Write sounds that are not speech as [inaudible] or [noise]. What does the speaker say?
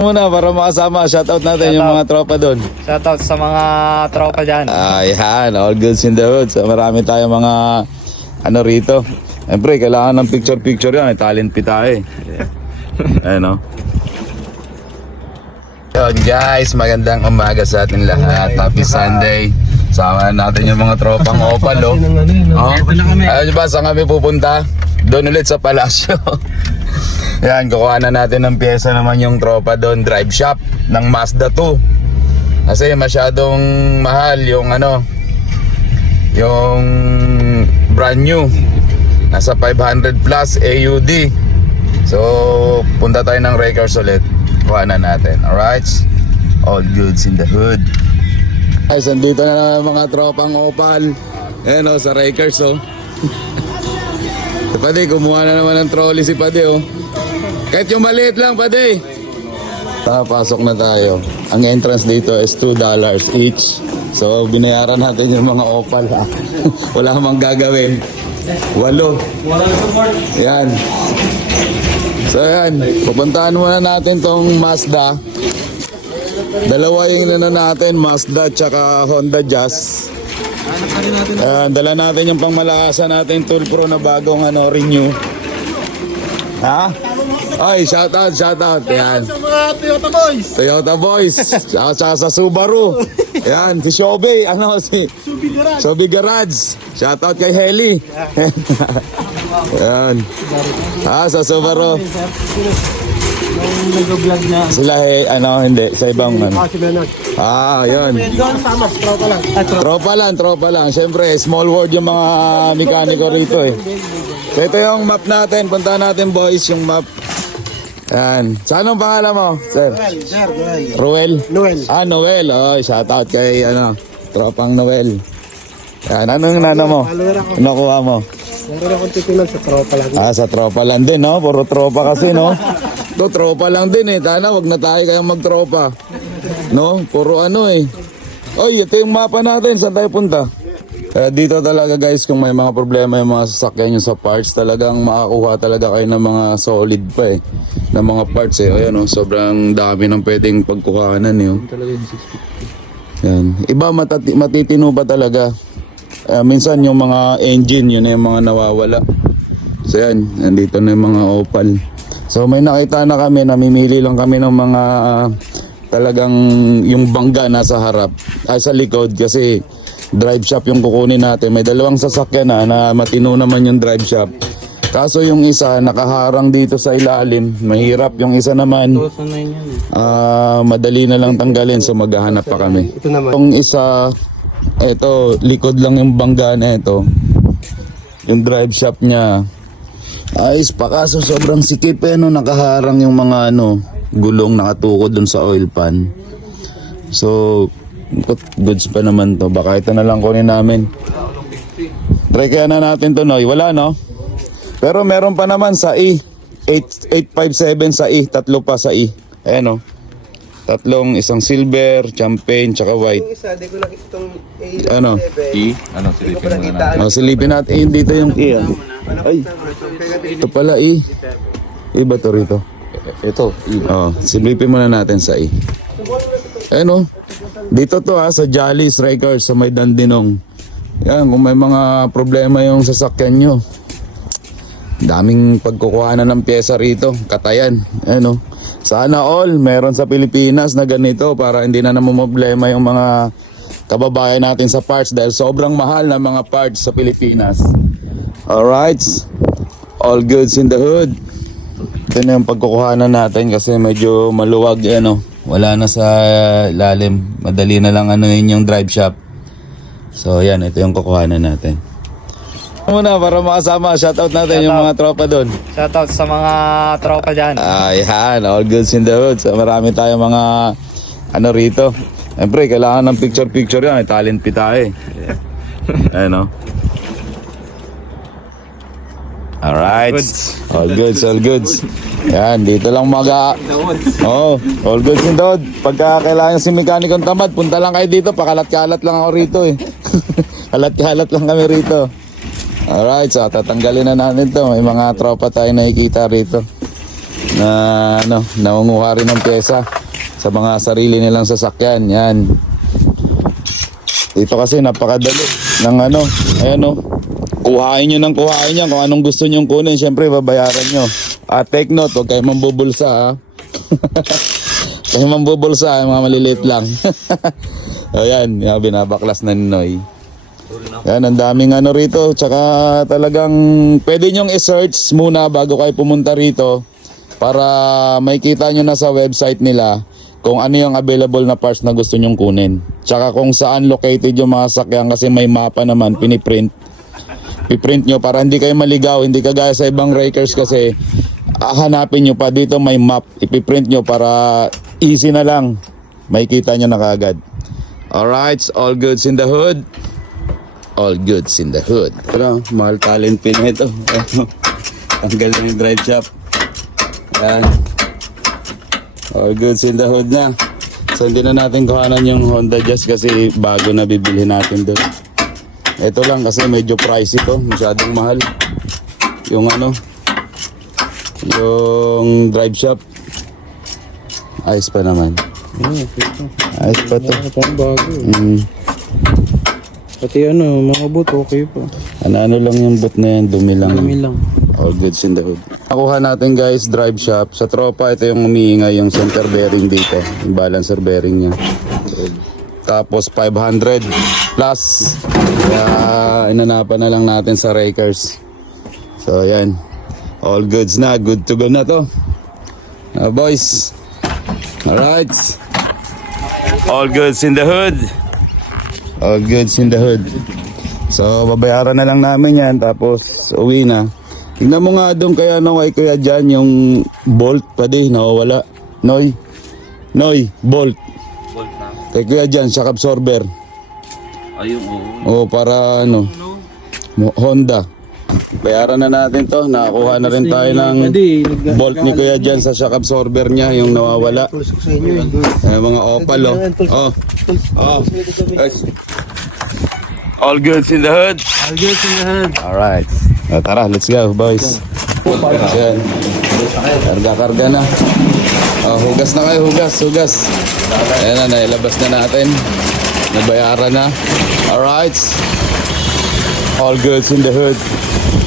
Muna para makasama, shoutout natin yung Shoutout. mga tropa doon. Shoutout sa mga tropa dyan. Ayan, all goods in the hood. So marami tayong mga ano rito. Siyempre, kailangan ng picture-picture yan. May talent pi tayo eh. Ayan o. Yun guys, magandang umaga sa ating lahat. Happy Sunday. Sama natin yung mga tropang opal oh. Oh, ayun ba, saan kami pupunta? Doon ulit sa palasyo. [laughs] Yan, kukuha na natin ng pyesa naman yung tropa doon, drive shop ng Mazda 2. Kasi masyadong mahal yung ano, yung brand new. Nasa 500 plus AUD. So, punta tayo ng Rakers ulit. Kuha na natin. Alright? All goods in the hood. Guys, andito na mga tropang opal. Ayan o, sa Rakers o. si [laughs] Pade, kumuha na naman ng trolley si Pade o. Kahit yung maliit lang, Pade. Tara, pasok na tayo. Ang entrance dito is $2 each. So, binayaran natin yung mga opal ha. [laughs] Wala mang gagawin. Walo. Yan. So, yan. Pupuntahan muna natin tong Mazda. Dalawa yung ano natin, Mazda tsaka Honda Jazz. Ayan, dala natin yung pangmalakasan natin Tool Pro na bagong ano, renew. Ha? Ay, shout out, shout out. Yan. Sa mga Toyota boys. Toyota Boys. Tsaka, tsaka sa Subaru. Yan, si Shobe. Ano, si Subi Garage. Shobe Garage. Shout out kay Heli. [laughs] Yan. Ah, sa Subaru. Yung nag-vlog na. Sila eh, ano, hindi. Sa ibang ano. Ah, si Bernard. Ah, yun. Doon sa mas, tropa lang. Ah, tropa. Lang, tropa lang. Siyempre, small world yung mga mekaniko rito eh. So ito yung map natin. Punta natin boys yung map. Yan. Sa anong pangalan mo, sir? Noel, sir, Noel. Ruel? Noel. Ah, Noel. Oh, shout out kay ano, tropang Noel. Yan, anong nano mo? Nakuha mo? Meron akong titinan sa tropa lang. Ah, sa tropa lang din, no? Puro tropa kasi, no? [laughs] Ito, tropa lang din eh. Tana, wag na tayo kayong magtropa. No? Puro ano eh. Oy, ito yung mapa natin. Saan tayo punta? Kaya dito talaga guys, kung may mga problema yung mga sasakyan nyo sa parts, talagang makakuha talaga kayo ng mga solid pa eh. Ng mga parts eh. Ayan oh, sobrang dami ng pwedeng pagkuhanan eh. oh. Yan. Iba matati- matitino pa talaga. Ah, minsan yung mga engine, yun na yung mga nawawala. So yan, nandito na yung mga opal. So may nakita na kami, namimili lang kami ng mga talagang yung bangga nasa harap, ay sa likod kasi drive shop yung kukunin natin. May dalawang sasakyan na na matino naman yung drive shop. Kaso yung isa nakaharang dito sa ilalim, mahirap. Yung isa naman, ah madali na lang tanggalin so maghahanap pa kami. Ito. Yung isa, eto, likod lang yung bangga na ito. Yung drive shop niya. Ayos pa kaso sobrang sikip eh, no? nakaharang yung mga ano, gulong nakatukod dun sa oil pan. So, good- goods pa naman to. Baka ito na lang kunin namin. Try kaya na natin to, Noy. Wala, no? Pero meron pa naman sa E. 8, 857 sa E. Tatlo pa sa E. Ayan, no? Tatlong, isang silver, champagne, tsaka white. Yung isa, di ko nakita itong Ano? E? Ano, silipin mo na natin. O, silipin natin. Eh, dito yung E. ah. Ay, ito pala E. E ba to rito? Ito, E. Oh, silipin muna natin sa E. Ayan oh. Dito to ha, sa Jolly Strikers, sa may Dandinong. Yan, kung may mga problema yung sasakyan nyo. Daming pagkukuhanan ng pyesa rito, katayan. Ayan oh. Sana all meron sa Pilipinas na ganito para hindi na naman problema yung mga kababayan natin sa parts dahil sobrang mahal na mga parts sa Pilipinas. Alright. All goods in the hood. Ito na yung pagkukuhanan natin kasi medyo maluwag ano. Wala na sa ilalim. Madali na lang ano yun yung drive shop. So yan, ito yung kukuhanan natin. Muna para makasama, shoutout natin yung mga tropa doon. Shoutout sa mga tropa dyan. Ayan, all goods in the hood. So marami tayong mga ano rito. Siyempre, kailangan ng picture-picture yan. May talent pi tayo eh. Ayan o. Alright. All goods, all goods. Yan, dito lang maga... Oh, all goods in the hood. Pagka kailangan si mekanikong tamad, punta lang kayo dito. Pakalat-kalat lang ako rito eh. [laughs] Kalat-kalat lang kami rito. Alright, so tatanggalin na natin to. May mga tropa tayo nakikita rito. na ano, nangunguha rin ng pyesa sa mga sarili nilang sasakyan. Yan. Dito kasi napakadali ng ano, ayan o. Kuhain nyo ng kuhain yan kung anong gusto nyong kunin. Siyempre, babayaran nyo. At take note, huwag kayo mambubulsa [laughs] ha. kayo mambubulsa ha, mga maliliit lang. [laughs] Ayan, yung binabaklas na ni Noy. Yan, ang daming ano rito. Tsaka talagang pwede nyong i-search muna bago kayo pumunta rito para makita nyo na sa website nila kung ano yung available na parts na gusto nyong kunin. Tsaka kung saan located yung mga sakyan kasi may mapa naman, piniprint. Piprint nyo para hindi kayo maligaw, hindi kagaya sa ibang rakers kasi ah, hanapin nyo pa dito may map. Ipiprint nyo para easy na lang. Makikita nyo na kagad. Alright, all goods in the hood all goods in the hood. Pero, mahal talent pin ito. Tanggal na yung drive shop. Yan. All goods in the hood na. So, hindi na natin kuhanan yung Honda Jazz kasi bago na bibili natin doon. Ito lang kasi medyo pricey ito. Masyadong mahal. Yung ano, yung drive shop. Ayos pa naman. Ayos pa to. Parang bago. Mm. Pati ano, mga boot okay pa. Ano-ano lang yung boot na yan, dumi lang. Kami lang. All goods in the hood. Nakuha natin guys, drive shop. Sa tropa, ito yung umiingay yung center bearing dito. Yung balancer bearing niya. Tapos 500 plus. Kaya inanapan na lang natin sa Rakers. So yan. All goods na. Good to go na to. Ah, boys. Alright. All goods in the hood. All goods in the hood. So, babayaran na lang namin yan. Tapos, uwi na. Tingnan mo nga doon kaya no, kay kuya dyan yung bolt pa di, nawawala. Noy. Noy, bolt. Bolt na. Kay kuya dyan, shock absorber. Ayun, oo. O, para ano, Honda. Bayaran na natin to. Nakakuha na rin tayo ng bolt ni kuya dyan sa shock absorber niya, yung nawawala. Eh. Ay, mga opal, oh. Oh. Oh. All goods in the hood. All good in the hand. Alright. O, tara, let's go, boys. Yan. Karga-karga na. Oh, hugas na kayo, hugas, hugas. Ayan na, nailabas na natin. Nabayaran na. Alright. All goods in the hood.